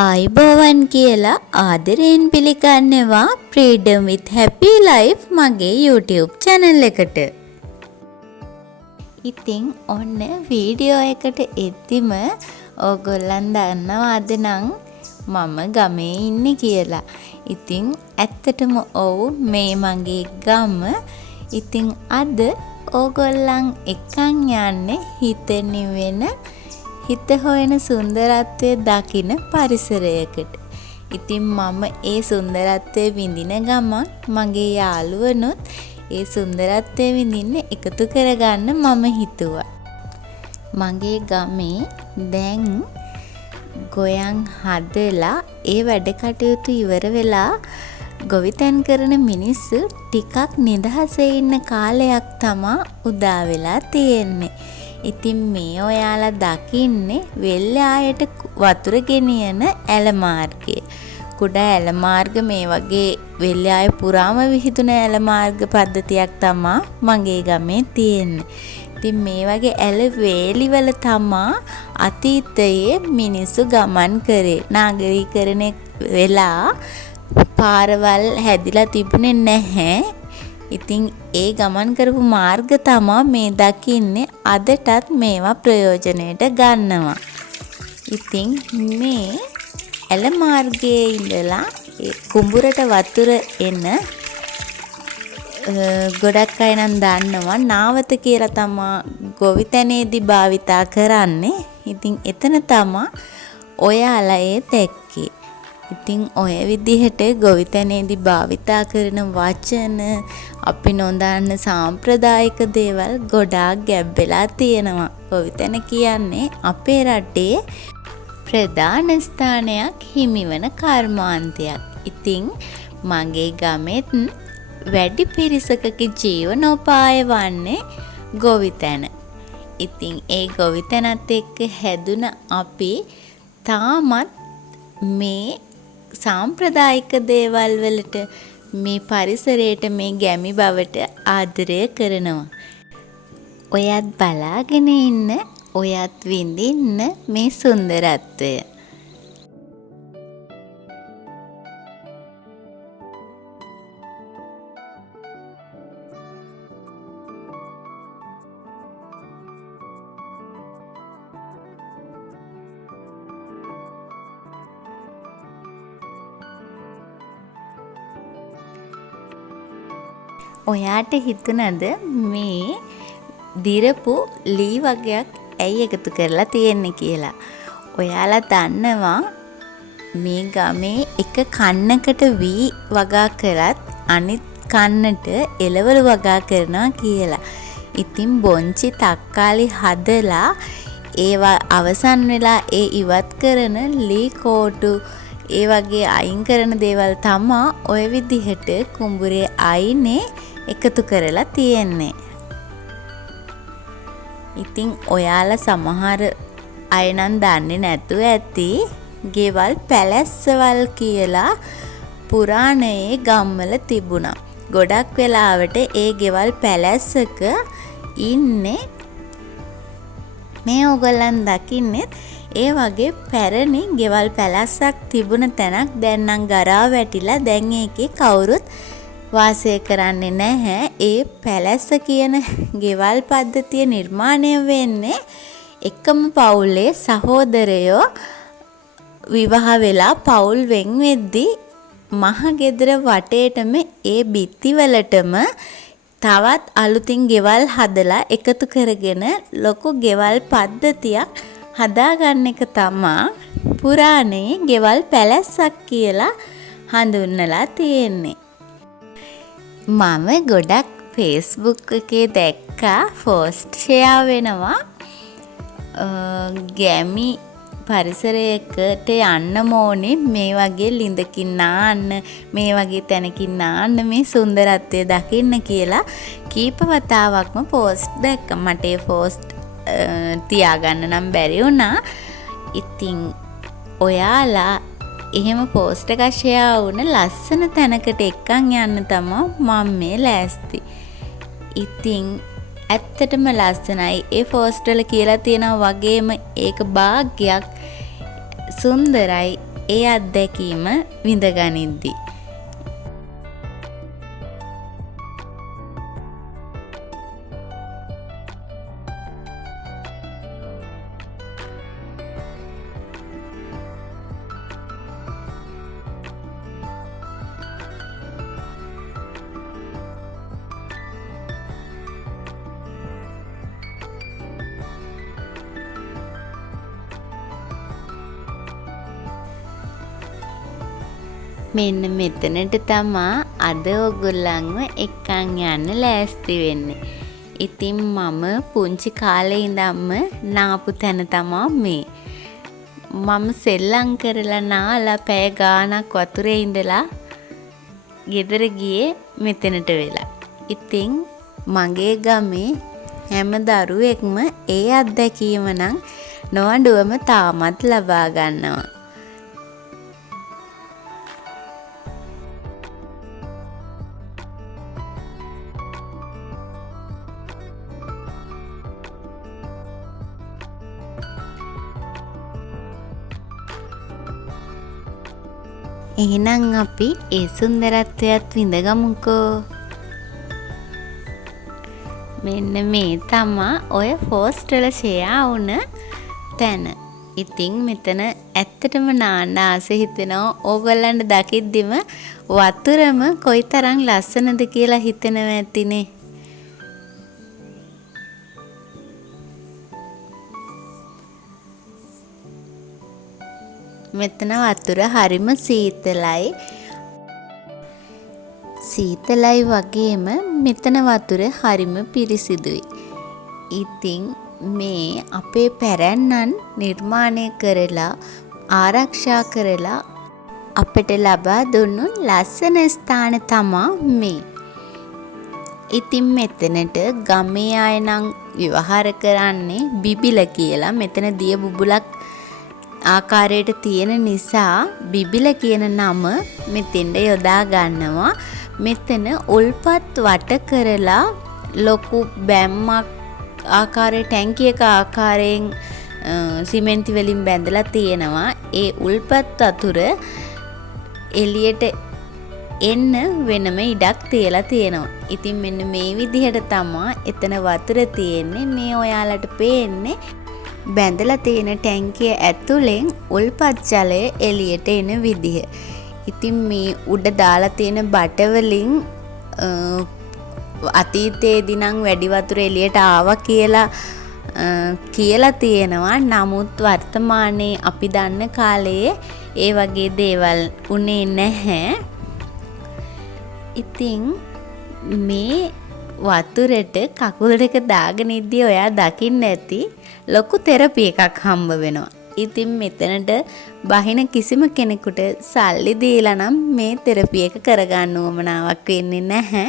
ආයිබෝවන් කියලා ආදරයෙන් පිළිගන්නවා Freedom with Happy Life මගේ YouTube channel එකට. ඉතින් ඔන්න වීඩියෝ එකට එද්දිම ඕගොල්ලන් දන්නවද නම් මම ගමේ ඉන්නේ කියලා. ඉතින් ඇත්තටම ඔව් මේ මගේ ගම. ඉතින් අද ඕගොල්ලන් එක්කන් යන්නේ හිතෙන්නේ වෙන හිත හොයන සුන්දරත්වයේ දකින පරිසරයකට. ඉතින් මම ඒ සුන්දරත්වයේ විඳින ගමන් මගේ යාළුවනුත් ඒ සුන්දරත්වයේ විඳින්න එකතු කරගන්න මම හිතුවා. මගේ ගමේ දැන් ගොයන් හදලා ඒ වැඩ කටයුතු ඉවර වෙලා ගොවිතැන් කරන මිනිස්සු ටිකක් නිදහසේ ඉන්න කාලයක් තමා උදා වෙලා තියෙන්නේ. ඉතින් මේ ඔයාලා දකින්නේ වෙල්යායට වතුර ගෙනියන ඇල මාර්ගය. කුඩා ඇල මාර්ග මේ වගේ වෙල්යාය පුරාම විහිදුන ඇල මාර්ග පද්ධතියක් තමා මගේ ගමේ තියෙන්නේ. ඉතින් මේ වගේ ඇල වේලිවල තමා අතීතයේ මිනිස්සු ගමන් කරේ. නාගරීකරණය වෙලා පාරවල් හැදිලා තිබුණේ නැහැ. ඉතින් ඒ ගමන් කරපු මාර්ග තමා මේ දකින්නේ. අදටත් මේවා ප්‍රයෝජනයට ගන්නවා. ඉතින් මේ ඇල මාර්ගයේ ඉඳලා කුඹුරට වතුර එන ගොඩක් අය නම් දන්නවා නාවත කියලා තමා ගොවිතැනේදී භාවිතා කරන්නේ. ඉතින් එතන තමා ඔයාලා ඒ දැක්කේ. ඉතින් ඔය විදිහට ගොවිතැනේදී භාවිතා කරන වචන අපි නොදන්න සාම්ප්‍රදායික දේවල් ගොඩාක් ගැබ්බෙලා තියෙනවා. ගොවිතැන කියන්නේ අපේ රටේ ප්‍රධාන ස්ථානයක් හිමිවන කර්මාන්තයක්. ඉතින් මගේ ගමෙත් වැඩි පිරිසකගේ ජීවනෝපාය වන්නේ ගොවිතැන. ඉතින් ඒ ගොවිතැනත් එක්ක හැදුන අපි තාමත් මේ සාම්ප්‍රදායික දේවල් වලට මේ පරිසරයට මේ ගැමි බවට ආදරය කරනවා. ඔයත් බලාගෙන ඉන්න, ඔයත් විඳින්න මේ සුන්දරත්වය. ඔයාට හිතුණද මේ දිරපු ලී වගයක් ඇයි එකතු කරලා තියෙන්නේ කියලා? ඔයාලා දන්නවා මේ ගමේ එක කන්නකට වී වගා කරත් අනිත් කන්නට එළවලු වගා කරනවා කියලා. ඉතින් බොංචි තක්කාලි හදලා ඒවා අවසන් වෙලා ඒ ඉවත් කරන ලී කෝටු ඒ වගේ අයින් කරන දේවල් තමා ඔය විදිහට කුඹුරේ අයිනේ එකතු කරලා තියෙන්නේ. ඉතින් ඔයාලා සමහර අය නම් දන්නේ නැතුව ඇති ගෙවල් පැලැස්සවල් කියලා පුරාණයේ ගම්වල තිබුණා. ගොඩක් වෙලාවට ඒ ගෙවල් පැලැස්සක ඉන්නේ මේ ඔයගොල්ලන් දකින්නේ ඒ වගේ පැරණි ගෙවල් පැලැස්සක් තිබුණ තැනක් දැන් නම් ගරා වැටිලා දැන් ඒකේ කවුරුත් වාසය කරන්නේ නැහැ. ඒ පැලැස්ස කියන ගෙවල් පද්ධතිය නිර්මාණය වෙන්නේ එකම පවුලේ සහෝදරයෝ විවාහ වෙලා පවුල් වෙන් වෙද්දී මහ ගෙදර වටේටම ඒ බිත්තිවලටම තවත් අලුතින් ගෙවල් හදලා එකතු කරගෙන ලොකු ගෙවල් පද්ධතියක් හදාගන්න එක තමා පුරාණයේ ගෙවල් පැලැස්සක් කියලා හඳුන්වලා තියෙන්නේ. මම ගොඩක් Facebook එකේ දැක්කා පෝස්ට් ෂෙයා වෙනවා ගැමි පරිසරයකට යන්න ඕනේ මේ වගේ ලිඳකින් නාන්න, මේ වගේ තැනකින් නාන්න මේ සුන්දරත්වය දකින්න කියලා කීප වතාවක්ම පෝස්ට් දැක්කා. මට ඒ පෝස්ට් තියාගන්න නම් බැරි වුණා. ඉතින් ඔයාලා එහෙම පෝස්ට් එකක් ෂෙයා වුණ ලස්සන තැනකට එක්කන් යන්න තමයි මම මේ ලෑස්ති. ඉතින් ඇත්තටම ලස්සනයි. ඒ පෝස්ට් වල කියලා තියෙනවා වගේම ඒක භාග්යක් සුන්දරයි. ඒ අත්දැකීම විඳගනිද්දී. මෙන්න මෙතනට තමා අද ඔයගොල්ලන්ව එක්කන් යන්න ලෑස්ති වෙන්නේ. ඉතින් මම පුංචි කාලේ ඉඳන්ම නාපු තැන තමා මේ. මම සෙල්ලම් කරලා නාලා පැය ගාණක් වතුරේ ඉඳලා ගෙදර ගියේ මෙතනට වෙලා. ඉතින් මගේ ගමේ හැම දරුවෙක්ම ඒ අත්දැකීම නම් නොඅඩුවම තාමත් ලබා ගන්නවා. එහෙනම් අපි ඒ සුන්දරත්වයත් විඳගමුකෝ. මෙන්න මේ තමා ඔය පෝස්ට් වල ෂෙයා වුණ තැන. ඉතින් මෙතන ඇත්තටම නාන්න ආස හිතෙනවා. ඕගොල්ලන්ට දකිද්දිම වතුරම කොයිතරම් ලස්සනද කියලා හිතෙනවා ඇතිනේ. මෙතන වතුර හරිම සීතලයි. සීතලයි වගේම මෙතන වතුර හරිම පිරිසිදුයි. ඉතින් මේ අපේ පැරැන්නන් නිර්මාණය කරලා ආරක්ෂා කරලා අපිට ලබා දුන්නු ලස්සන ස්ථාන තමා මේ. ඉතින් මෙතනට ගමේ අය නම් ව්‍යවහාර කරන්නේ බිබිල කියලා. මෙතන දිය බුබුලක් ආකාරයට තියෙන නිසා බිබිල කියන නම මෙතෙන්ට යොදා ගන්නවා. මෙතන උල්පත් වට කරලා ලොකු බැම්මක් ආකාරයේ ටැංකියක ආකාරයෙන් සිමෙන්ති වලින් බැඳලා තියෙනවා. ඒ උල්පත් වතුර එළියට එන්න වෙනම ඉඩක් තියලා තියෙනවා. ඉතින් මෙන්න මේ විදිහට තමයි එතන වතුර තියෙන්නේ. මේ ඔයාලට පේන්නේ බැඳලා තියෙන ටැංකිය ඇතුලෙන් උල්පත් ජලය එළියට එන විදිහ. ඉතින් මේ උඩ දාලා තියෙන බට වලින් අතීතයේදී නම් වැඩි වතුර එළියට ආවා කියලා තියෙනවා. නමුත් වර්තමානයේ අපි දන්න කාලයේ ඒ වගේ දේවල් උනේ නැහැ. ඉතින් මේ වතුරට කකුල් දෙක දාගෙන ඉද්දී ඔයා දකින්න ඇති ලොකු තෙරපි එකක් හම්බ වෙනවා. ඉතින් මෙතනට බහින කිසිම කෙනෙකුට සල්ලි දීලා නම් මේ තෙරපි එක කරගන්න උවමනාවක් වෙන්නේ නැහැ.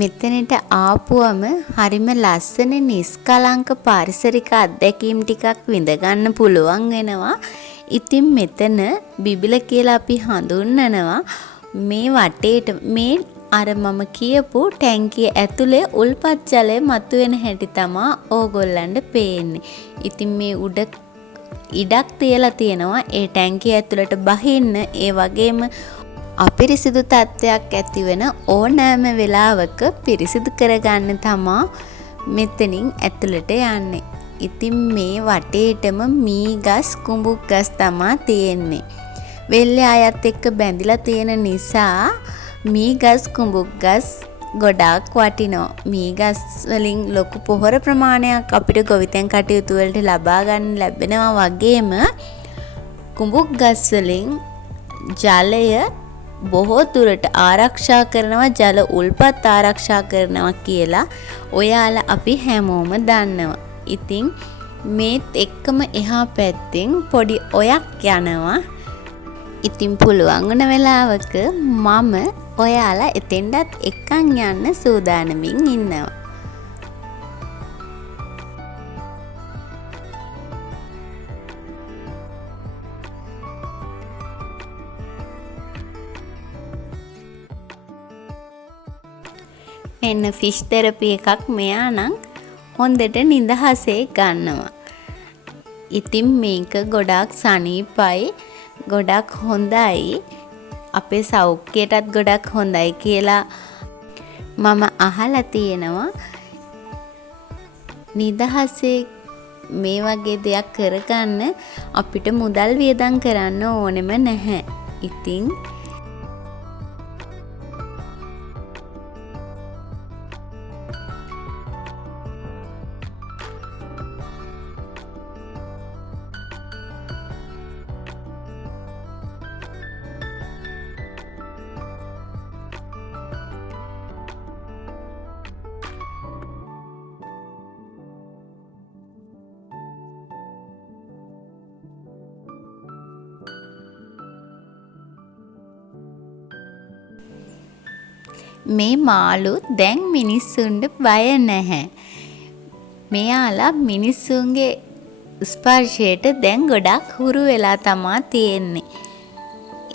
මෙතනට ආපුවම හරිම ලස්සන නිස්කලංක පාරිසරික අත්දැකීම් ටිකක් විඳ ගන්න පුළුවන් වෙනවා. ඉතින් මෙතන බිබිල කියලා අපි හඳුන්වනවා. මේ වටේට මේ අර මම කියපු ටැංකිය ඇතුලේ උල්පත් ජලය මතුවෙන හැටි තමා ඕගොල්ලන්ට පේන්නේ. ඉතින් මේ උඩ ඉඩක් තියලා තියෙනවා ඒ ටැංකිය ඇතුලට බහින්න. ඒ වගේම අපිරිසිදු තත්ත්වයක් ඇති වෙන ඕනෑම වෙලාවක පිරිසිදු කරගන්න තමා මෙතනින් ඇතුළට යන්නේ. ඉතින් මේ වටේටම මී ගස් කුඹුක් ගස් තමා තියෙන්නේ. වෙල්ලේ අයත් එක්ක බැඳිලා තියෙන නිසා මී ගස් කුඹුක් ගස් ගොඩාක් වටිනවා. මී ගස් වලින් ලොකු පොහොර ප්‍රමාණයක් අපිට ගොවිතැන් කටයුතු වලට ලබා ගන්න ලැබෙනවා. වගේම කුඹුක් ගස් වලින් ජලය බොහෝ දුරට ආරක්ෂා කරනවා. ජල උල්පත් ආරක්ෂා කරනවා කියලා ඔයාලා අපි හැමෝම දන්නවා. ඉතින් මේත් එක්කම එහා පැත්තෙන් පොඩි ඔයක් යනවා. ඉතින් පුළුවන් වුණ වෙලාවක මම ඔයාලා එතෙන්ටත් එක්කන් යන්න සූදානමින් ඉන්නවා. මෙන්න ෆිෂ් තෙරපි එකක්. මෙයා නම් හොඳට නිදහසේ ගන්නවා. ඉතින් මේක ගොඩාක් සනීපයි, ගොඩක් හොඳයි, අපේ සෞඛ්‍යයටත් ගොඩක් හොඳයි කියලා මම අහලා තියෙනවා. නිදහසේ මේ වගේ දෙයක් කරගන්න අපිට මුදල් වියදම් කරන්න ඕනෙම නැහැ. ඉතින් මේ මාළු දැන් මිනිස්සුන්ට බය නැහැ. මෙයාලා මිනිස්සුන්ගේ ස්පර්ශයට දැන් ගොඩක් හුරු වෙලා තමා තියෙන්නේ.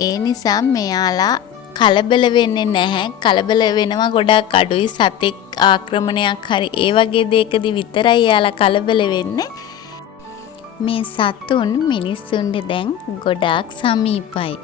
ඒ නිසා මෙයාලා කලබල වෙන්නේ නැහැ. කලබල වෙනවා ගොඩක් අඩුයි. සතෙක් ආක්‍රමණයක් හරි ඒ වගේ දෙයකදී විතරයි එයාලා කලබල වෙන්නේ. මේ සතුන් මිනිස්සුන්ට දැන් ගොඩාක් සමීපයි.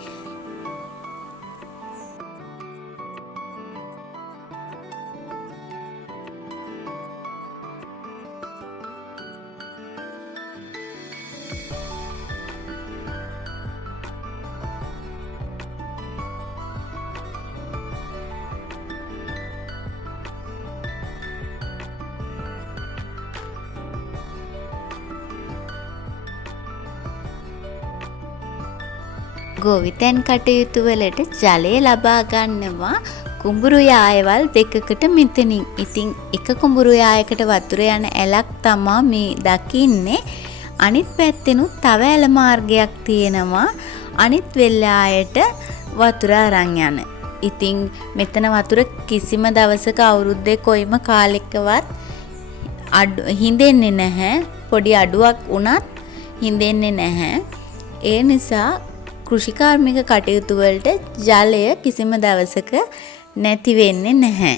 ගොවිතැන් කටයුතු වලට ජලය ලබා ගන්නවා කුඹුරු යායවල් දෙකකට මෙතනින්. ඉතින් එක කුඹුරු යායකට වතුර යන ඇලක් තමා මේ දකින්නේ. අනිත් පැත්තෙනුත් තව ඇල මාර්ගයක් තියෙනවා අනිත් වෙල්යායට වතුර අරන් යන. ඉතින් මෙතන වතුර කිසිම දවසක අවුරුද්දේ කොයිම කාලෙකවත් හිඳෙන්නේ නැහැ. පොඩි අඩුවක් වුණත් හිඳෙන්නේ නැහැ. ඒ නිසා කෘෂිකාර්මික කටයුතු වලට ජලය කිසිම දවසක නැති වෙන්නේ නැහැ.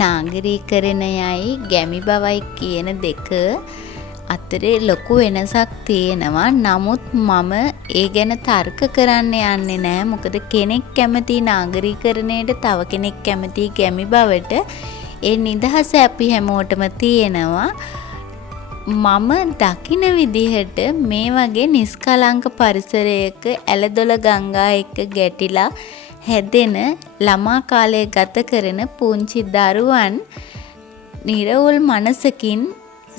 නාගරීකරණයයි ගැමි බවයි කියන දෙක අතරේ ලොකු වෙනසක් තියෙනවා. නමුත් මම ඒ ගැන තර්ක කරන්න යන්නේ නැහැ. මොකද කෙනෙක් කැමති නාගරීකරණයට, තව කෙනෙක් කැමති ගැමි බවට. ඒ නිදහස අපි හැමෝටම තියෙනවා. මම දකින විදිහට මේ වගේ නිස්කලංක පරිසරයක ඇලදොල ගංගා එක්ක ගැටිලා හැදෙන ළමා කාලය ගත කරන පුංචි දරුවන් නිරවුල් මනසකින්,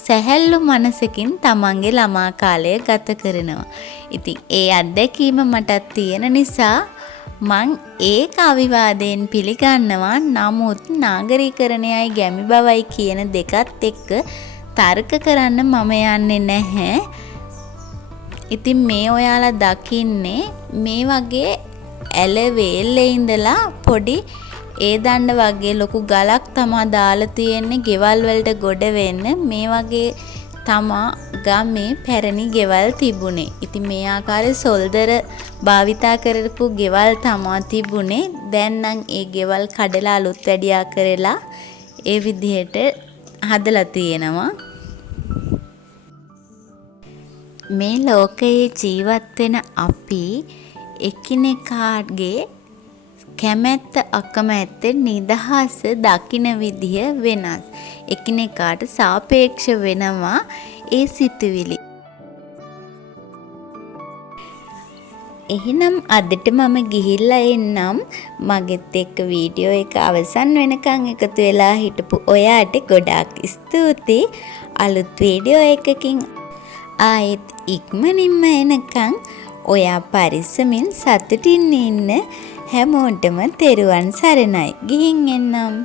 සැහැල්ලු මනසකින් තමන්ගේ ළමා කාලය ගත කරනවා. ඉතින් ඒ අත්දැකීම මටත් තියෙන නිසා මං ඒක අවිවාදයෙන් පිළිගන්නවා. නමුත් නාගරීකරණයයි ගැමි බවයි කියන දෙකත් එක්ක තර්ක කරන්න මම යන්නේ නැහැ. ඉතින් මේ ඔයාලා දකින්නේ මේ වගේ ඇල වේල්ලේ ඉඳලා පොඩි ඒ දණ්ඩ වගේ ලොකු ගලක් තමා දාලා තියෙන්නේ ගෙවල් වලට ගොඩ වෙන්න. මේ වගේ තමා ගමේ පැරණි ගෙවල් තිබුණේ. ඉතින් මේ ආකාරයේ සොල්දර භාවිතා කරපු ගෙවල් තමා තිබුණේ. දැන් නම් ඒ ගෙවල් කඩලා අලුත් වැඩියා කරලා ඒ විදිහට හදලා තියෙනවා. මේ ලෝකයේ ජීවත් වෙන අපි එකිනෙකාගේ කැමැත්ත අකමැත්ත නිදහස දකින විදිහ වෙනස්. එකිනෙකාට සාපේක්ෂ වෙනවා ඒ සිතුවිලි. එහෙනම් අදට මම ගිහිල්ලා එන්නම්. මගෙත් එක්ක වීඩියෝ එක අවසන් වෙනකන් එකතු වෙලා හිටපු ඔයාට ගොඩාක් ස්තුතියි. අලුත් වීඩියෝ එකකින් ආයෙත් ඉක්මනින්ම එනකන් ඔයා පරිස්සමින් සතුටින් ඉන්න හැමෝටම තෙරුවන් සරණයි. ගිහින් එන්නම්.